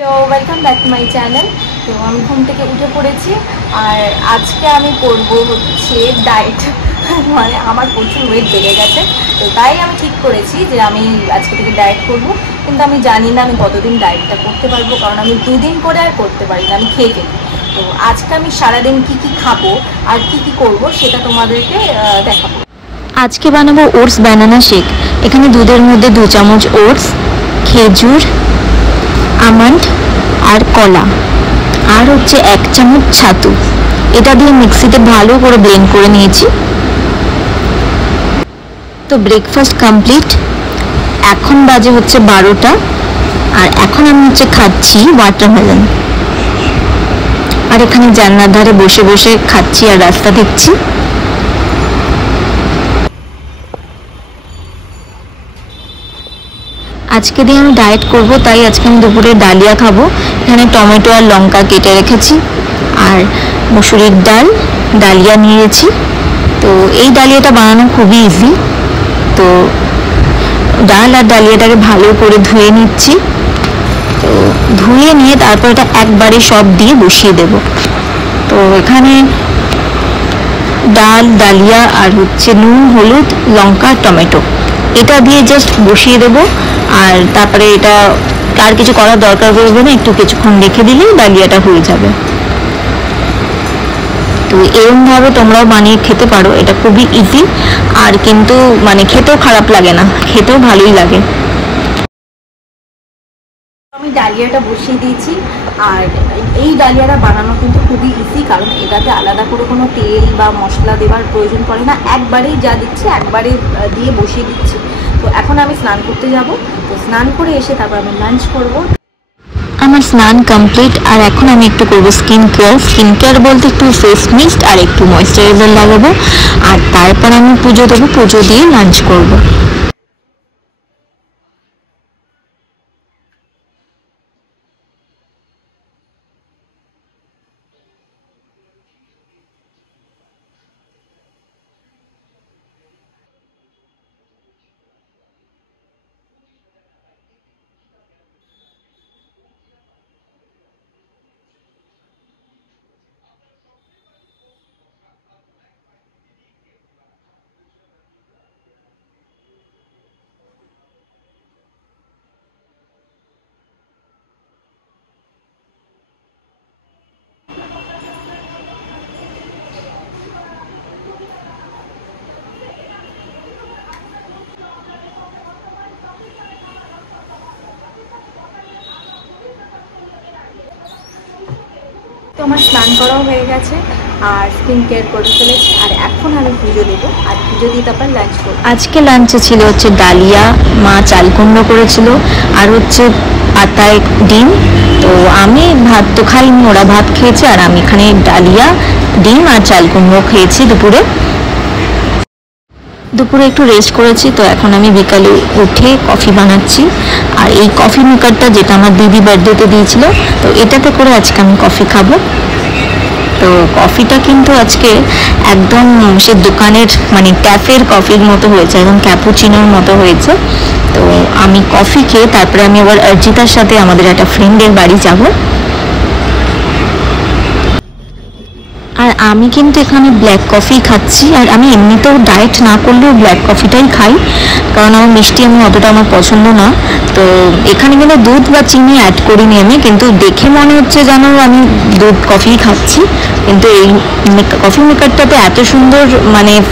তো welcome back to my channel. তো আমি ঘুম থেকে উঠে পড়েছি আর আজকে আমি করবো হচ্ছে ডায়েট। মানে আমার প্রচুর ওয়েট বেড়ে গেছে, তো তাই আমি ঠিক করেছি যে আমি আজকে থেকে ডায়েট করব। কিন্তু আমি জানি না আমি কতদিন ডায়েটটা করতে পারবো, কারণ আমি 2 দিন করে আর করতে পারি না, আমি খেয়ে ফেলি। তো আজকে আমি সারাদিন কি কি খাবো আর কি কি করব সেটা তোমাদেরকে দেখাবো। আজকে বানাবো ওটস ব্যানানা শেক। এখানে দুধের মধ্যে 2 চামচ ওটস, খেজুর, আমন্ড আর কলা আর হচ্ছে 1 চামচ ছাতু, এটা দিয়ে মিক্সিতে ভালো করে ব্লেন্ড করে নিয়েছি। তো ব্রেকফাস্ট কমপ্লিট। এখন বাজে হচ্ছে 12টা আর এখন আমি খাচ্ছি ওয়াটারমেলন। আর এখানে জানলার ধারে বসে বসে খাচ্ছি আর রাস্তা দেখছি। আজকে দিয়ে আমি ডায়েট করব, তাই আজকে আমি দুপুরে ডালিয়া খাবো। এখানে টমেটো আর লঙ্কা কেটে রেখেছি আর মুসুরির ডাল, ডালিয়া নিয়েছি। তো এই ডালিয়াটা বানানো খুবই ইজি। তো ডাল আর ডালিয়াটাকে ভালো করে ধুয়ে নিচ্ছি। তো ধুয়ে নিয়ে তারপর এটা একবারে সব দিয়ে বসিয়ে দেব। তো এখানে ডাল, ডালিয়া আর নুন, হলুদ, লঙ্কা, টমেটো এটা দিয়ে জাস্ট বসিয়ে দেব। আর তারপরে এটা আর কিছু করার দরকার পড়বে না, একটু কিছুক্ষণ রেখে দিলেই ডালিয়াটা হয়ে যাবে। তো এরকমভাবে তোমরাও বানিয়ে খেতে পারো, এটা খুবই ইজি আর কিন্তু খেতেও খারাপ লাগে না, খেতেও ভালোই লাগে। আমি ডালিয়াটা বসিয়ে দিয়েছি আর এই ডালিয়াটা বানানো কিন্তু খুবই ইজি, কারণ এটাতে আলাদা করে কোনো তেল বা মশলা দেওয়ার প্রয়োজন পড়ে না, একবারেই যা দিচ্ছি একবারে দিয়ে বসিয়ে দিচ্ছি। তো এখন আমি স্নান করতে যাব। তো স্নান করে এসে তারপর আমি লাঞ্চ করব। আমার স্নান কমপ্লিট আর এখন আমি একটু করবো স্কিন কেয়ার বলতে একটু ফেস মিস্ট আর একটু ময়েশ্চারাইজার লাগাবো। আর তারপর আমি পুজো দেবো, পুজো দিয়ে লাঞ্চ করবো। তো আমার স্নান করাও হয়ে গেছে আর স্কিন কেয়ার করে ফেলেছি আর এখন আমি পুজো দেবো আর পুজো দিয়ে তারপর লাঞ্চ করবো। আজকে লাঞ্চে ছিল ডালিয়া, মা চাল কুমড়ো করেছিল আর পাতায় ডিম। তো আমি ভাত তো খাইনি, ওরা ভাত খেয়েছে আর আমি এখানে ডালিয়া, ডিম আর চাল কুমড়ো খেয়েছি দুপুরে একটু রেস্ট করেছি। তো এখন আমি বিকালে উঠে কফি বানাচ্ছি আর এই কফি মেকারটা যেটা আমার দিদি বার্থডেতে দিয়েছিল, তো এটাতে করে আজকে আমি কফি খাবো। তো কফিটা কিন্তু আজকে একদম সে দোকানের ক্যাফের কফির মতো হয়েছে, একদম ক্যাপুচিনোর মতো হয়েছে। তো আমি কফি খেয়ে তারপরে আমি আবার অর্জিতার সাথে আমাদের একটা ফ্রেন্ডের বাড়ি যাব। আর আমি কিন্তু এখানে ব্ল্যাক কফি খাচ্ছি আর আমি এমনিতেও ডায়েট না করলেও ব্ল্যাক কফিটাই খাই, কারণ আমার মিষ্টি অতটা আমার পছন্দ না। তো এখানে কিন্তু দুধ বা চিনি অ্যাড করিনি আমি, কিন্তু দেখে মনে হচ্ছে যেন আমি দুধ কফি খাচ্ছি। কিন্তু এই কফি মেকারটাতে এত সুন্দর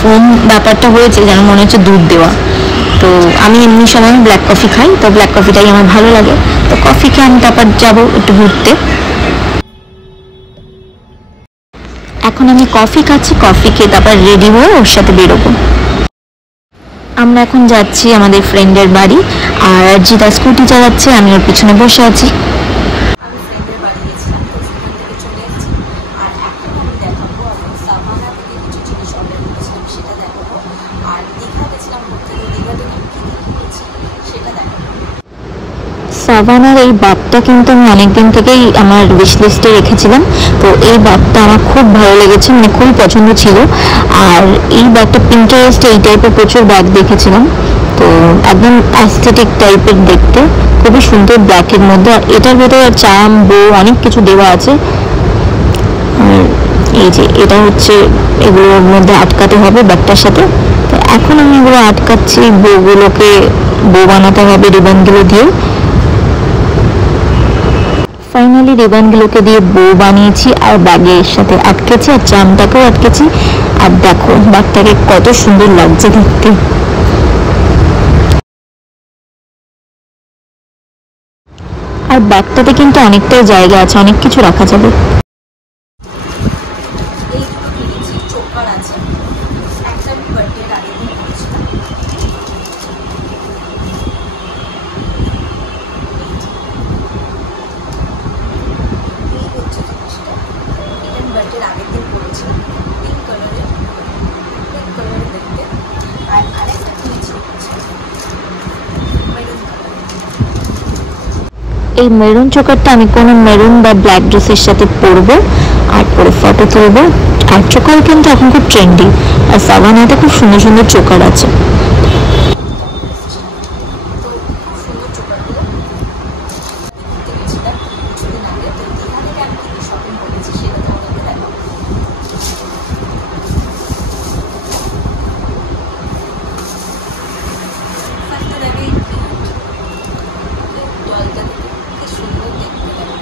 ফোম ব্যাপারটা হয়েছে যেন মনে হচ্ছে দুধ দেওয়া। তো আমি এমনি সময় ব্ল্যাক কফি খাই, তো ব্ল্যাক কফিটাই আমার ভালো লাগে। তো কফি খেয়ে আমি তারপর যাবো একটু ঘুরতে। এখন আমি কফি খাচ্ছি, কফি খেয়ে তারপর রেডি হয়ে ওর সাথে বেরোবো। আমরা এখন যাচ্ছি আমাদের ফ্রেন্ডের বাড়ি আর অর্জিতা স্কুটি চালাচ্ছে, আমি ওর পিছনে বসে আছি। সাভানার এই বাপটা কিন্তু আমি অনেকদিন থেকেই আমার উইশ লিস্টে রেখেছিলাম। তো এই বাপটা আমার খুব ভালো লেগেছে, খুবই পছন্দ ছিল। আর এই ব্যাগটা পিন্টারেস্টে এই টাইপের প্রচুর ব্যাগ দেখেছিলাম, তো একদম অ্যাস্থেটিক টাইপের দেখতে, খুবই সুন্দর ব্ল্যাকের মধ্যে। আর এটার ভেতরে চাম বো অনেক কিছু দেওয়া আছে। আর এই যে এটা হচ্ছে এগুলোর মধ্যে আটকাতে হবে ব্যাগটার সাথে। তো এখন আমি এগুলো আটকাচ্ছি, বউগুলোকে বো বানাতে হবে রিবনগুলো দিয়ে। ফাইনালি রিবনগুলোকে দিয়ে বো বানিয়েছি আর ব্যাগের সাথে আটকেছি, আর চামটাকেও আটকেছি। আর দেখো ব্যাগটাকে কত সুন্দর লাগছে দেখতে। আর ব্যাগটাতে কিন্তু অনেকটাই জায়গা আছে, অনেক কিছু রাখা যাবে। এই দুটো কিনেছি, চোকার আছে, একটা আমি বার্থডের আগের দিন কিনেছিলাম। এই হচ্ছে জিনিসটা, এটা আমি বার্থডের আগের দিন করেছিলাম, পিঙ্ক কালারের দেখতে। আর আরেকটা কিনেছি হচ্ছে মেরুন কালার। এই মেরুন চোকারটা আমি কোনো মেরুন বা ব্ল্যাক ড্রেসের সাথে পরবো আর পরে ফটো তুলবো। আর চোকার কিন্তু এখন খুব ট্রেন্ডি, আর সাভানাতে খুব সুন্দর সুন্দর চোকার আছে। তো খুব সুন্দর চোকারগুলো দেখতে গেছিলাম কিছুদিন আগে। তো এখান থেকে আমি কি শপিং করেছি সেটা তোমাদেরকে দেখাবো। ফার্স্টে দেখে ডলটা দেখে কি সুন্দর দেখতে লাগে।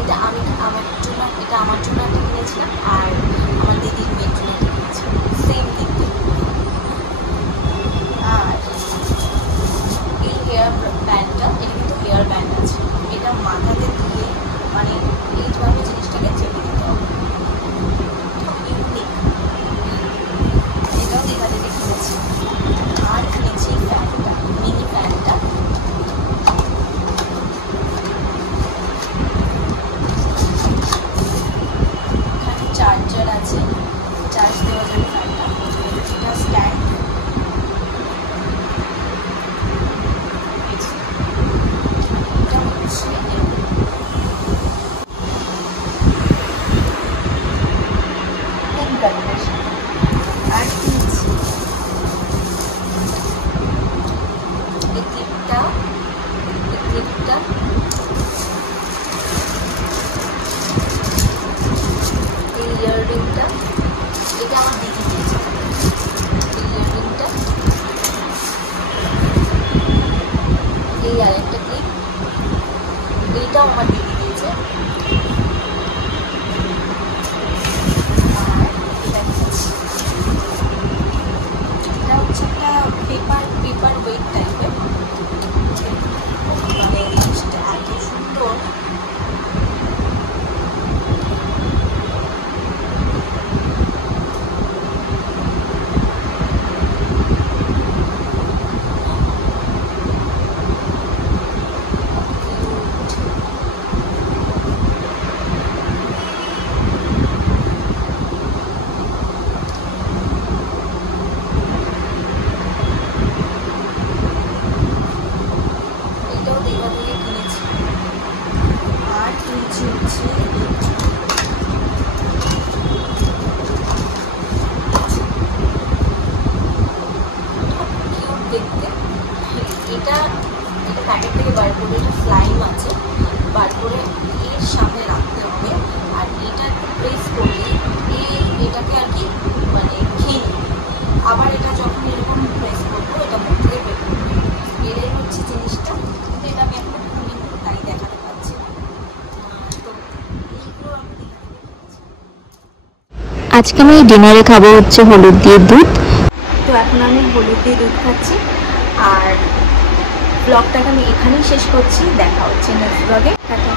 এটা আমি আমার জন্য একটা কিনেছিলাম, আর আমার দিদির মেয়ের জন্য একটা কিনেছিলাম, সেম দেখতে। আর এই হেয়ার ব্যান্ডটা, এটা কিন্তু হেয়ার ব্যান্ড আছে, এটা মাথাতে দিয়ে মানে এইভাবে জিনিসটাকে চেপে দিতে হবে। ইউনিক, এটাও দীঘা থেকে কিনেছি। আর কিনেছি ফ্যানটা, মিনি ফ্যানটা। এখানে চার্জার আছে, চার্জ দেওয়ার জন্য ফ্যানটা। এটা স্ট্যান্ড, এটা হচ্ছে পিঙ্ক কালারের। আর কিনেছি এই ক্লিপটা, এই ইয়াররিংটা, এটা আমার দিদি দিয়েছে। এই ইয়াররিংটা, এই আরেকটা ক্লিপ, এইটাও আমার দিদি দিয়েছে। আর এটা কিনেছি, এটা হচ্ছে একটা পেপার ওয়েট টাইপের। মানে জিনিসটা এত সুন্দর, এটাও দীঘা থেকে কিনেছি। আর কিনেছি হচ্ছে কিউট দেখতে। এটা প্যাকেট থেকে বার করে, এটা স্লাইম আছে, বার করে এর সামনে রাখতে হবে। আর এটা একটু প্রেস করলে এটাকে আর কি মানে খেয়ে নেবে। আবার এটা যখন এরকম প্রেস করবো এটা মুখ থেকে বের করবে। এটাই হচ্ছে জিনিসটা, কিন্তু এটা আমি এখন খুলি তাই দেখাতে পারছি না। তো এইগুলো আমি দেখা থেকে কিনেছি। আজকে আমি ডিনারে খাবো হচ্ছে হলুদ দিয়ে দুধ। তো এখন আমি হলুদ দিয়ে দুধ খাচ্ছি। আর ব্লগটাকে আমি এখানেই শেষ করছি, দেখা হচ্ছে নেক্সট ব্লগে। টাটা।